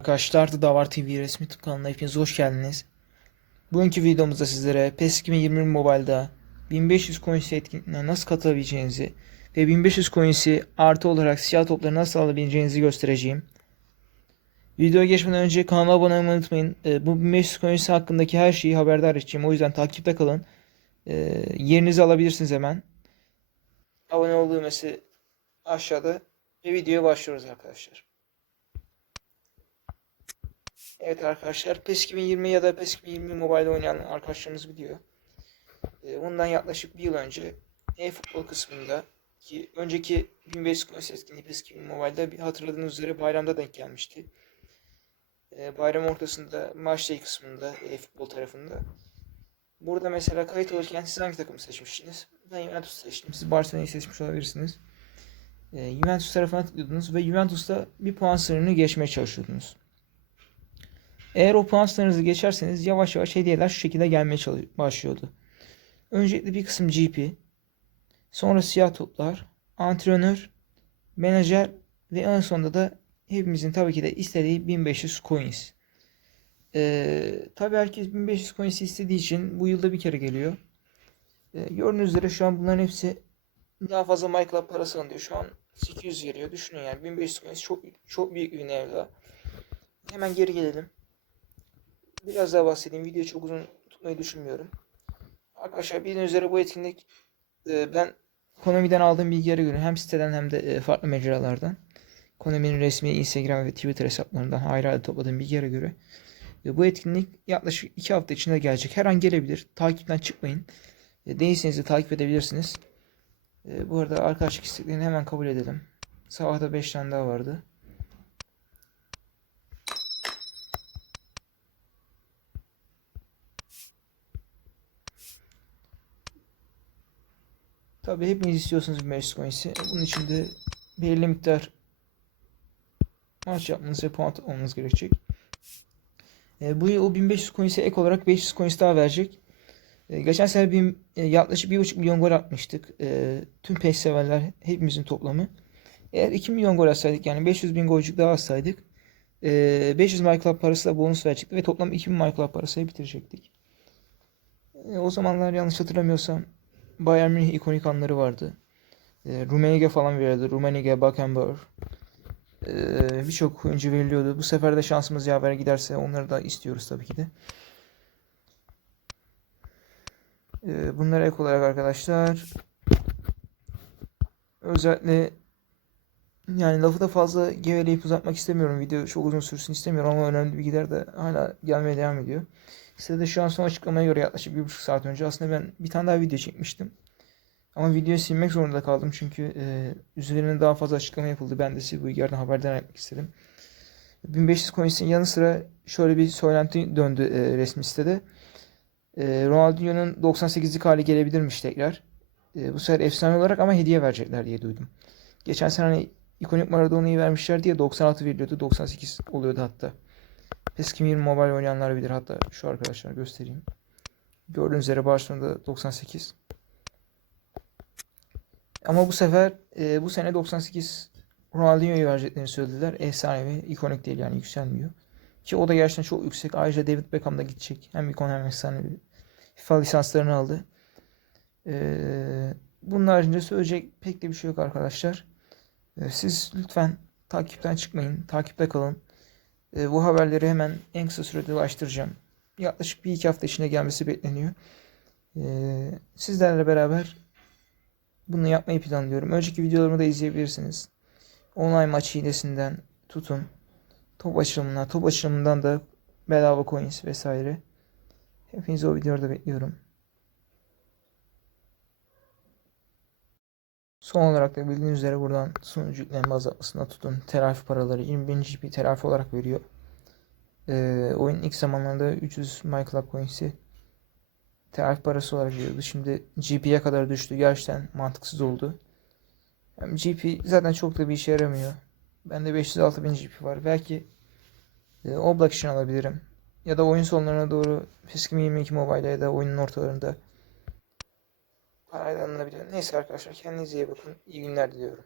Arkadaşlar Davar TV resmi YouTube kanalına hepiniz hoş geldiniz. Bugünkü videomuzda sizlere PES 2020 Mobile'da 1500 coins etkinliğine nasıl katılabileceğinizi ve 1500 coins'i artı olarak siyah topları nasıl alabileceğinizi göstereceğim. Videoya geçmeden önce kanala abone olmayı unutmayın. Ee, bu 1500 coins hakkındaki her şeyi haberdar edeceğim. O yüzden takipte kalın. Ee, yerinizi alabilirsiniz hemen. Abone olduğu düğmesi aşağıda ve videoya başlıyoruz arkadaşlar. Evet arkadaşlar PES 2020 ya da PES 2020 Mobile oynayan arkadaşlarımız biliyor. Ee, Bundan yaklaşık bir yıl önce e-futbol kısmında ki önceki 1500 Coins etkinliği PES 2020 Mobile'da bir hatırladığınız üzere bayramda denk gelmişti. Ee, Bayram ortasında maç day kısmında e-futbol tarafında. Burada mesela kayıt olurken siz hangi takımı seçmiştiniz? Ben Juventus seçtim. Siz Barcelona'yı seçmiş olabilirsiniz. Ee, Juventus tarafına tıklıyordunuz ve Juventus'ta bir puan sınırını geçmeye çalışıyordunuz. Eğer o puan sınırınızı geçerseniz yavaş yavaş hediyeler şu şekilde gelmeye başlıyordu. Öncelikle bir kısım GP, sonra siyah toplar, antrenör, menajer ve en sonunda da hepimizin tabii ki de istediği 1500 coins. Ee, tabii herkes 1500 coins istediği için bu yılda bir kere geliyor. Ee, gördüğünüz üzere şu an bunların hepsi daha fazla MyClub parası alıyor. Şu an 800 veriyor. Düşünün yani 1500 coins çok çok büyük bir nevra. Hemen geri gelelim. Biraz daha bahsedeyim. Video çok uzun tutmayı düşünmüyorum. Arkadaşlar bildiğiniz üzere bu etkinlik e, ben Konami'den aldığım bilgilere göre hem siteden hem de e, farklı mecralardan Konami'nin resmi Instagram ve Twitter hesaplarından ayrı ayrı topladığım bilgilere göre e, bu etkinlik yaklaşık 2 hafta içinde gelecek. Her an gelebilir. Takipten çıkmayın. E, Değilseniz de takip edebilirsiniz. E, Bu arada arkadaşlık isteklerini hemen kabul edelim. Sabahta 5 tane daha vardı. Tabii hepiniz istiyorsunuz 1500 coins'i. Bunun için de belirli miktar maç yapmanız ve puan toplamanız gerekecek. E, bu yıl o 1500 coins'e ek olarak 500 coins daha verecek. E, geçen sene bir, e, yaklaşık 1,5 milyon gol atmıştık. E, tüm PES severler hepimizin toplamı. Eğer 2 milyon gol atsaydık yani 500 bin golcük daha atsaydık e, 500 MyClub parası da bonus verecekti ve toplam 2000 MyClub parasıyla bitirecektik. E, o zamanlar yanlış hatırlamıyorsam Bayern Münih ikonik anları vardı. E, Rummenigge falan verildi. Rummenigge, Beckenbauer. E, Birçok oyuncu veriliyordu. Bu sefer de şansımız yaver giderse onları da istiyoruz tabii ki de. E, bunlara ek olarak arkadaşlar özellikle yani lafı da fazla geveleyip uzatmak istemiyorum. Video çok uzun sürsün istemiyorum ama önemli bilgiler de hala gelmeye devam ediyor. Size de şu an son açıklamaya göre yaklaşık bir buçuk saat önce aslında ben bir tane daha video çekmiştim. Ama videoyu silmek zorunda kaldım çünkü e, üzerine daha fazla açıklama yapıldı. Ben de size bu bilgilerden haberdar etmek istedim. 1500 coins'in yanı sıra şöyle bir söylenti döndü e, resmi sitede. E, Ronaldinho'nun 98'lik hali gelebilirmiş tekrar. E, bu sefer efsane olarak ama hediye verecekler diye duydum. Geçen sene hani ikonik Maradona'yı vermişler diye 96 veriliyordu. 98 oluyordu hatta. PES 2020 Mobile oynayanlar bilir. Hatta şu arkadaşlar göstereyim. Gördüğünüz üzere Barcelona'da 98. Ama bu sefer e, bu sene 98 Ronaldinho'yu vereceklerini söylediler. Efsane ve ikonik değil yani yükselmiyor. Ki o da gerçekten çok yüksek. Ayrıca David Beckham da gidecek. Hem ikon hem efsane bir FIFA lisanslarını aldı. Ee, bunun haricinde söyleyecek pek de bir şey yok arkadaşlar. Ee, siz lütfen takipten çıkmayın. Takipte kalın. Ee, bu haberleri hemen en kısa sürede ulaştıracağım. Yaklaşık bir iki hafta içinde gelmesi bekleniyor. Ee, sizlerle beraber bunu yapmayı planlıyorum. Önceki videolarımı da izleyebilirsiniz. Online maç hilesinden tutun. Top açılımına, top açılımından da bedava coins vesaire. Hepinizi o videoda bekliyorum. Son olarak da bildiğiniz üzere buradan sunucu yüklenme azaltmasına tutun. Telafi paraları 20.000 GP telafi olarak veriyor. Ee, oyun ilk zamanlarda 300 MyClub coins'i telafi parası olarak veriyordu. Şimdi GP'ye kadar düştü. Gerçekten mantıksız oldu. Hem GP zaten çok da bir işe yaramıyor. Bende 506 bin GP var. Belki e, Oblak için alabilirim. Ya da oyun sonlarına doğru PES 22 Mobile ya da oyunun ortalarında parayla alınabiliyor. Neyse arkadaşlar kendinize iyi bakın. İyi günler diliyorum.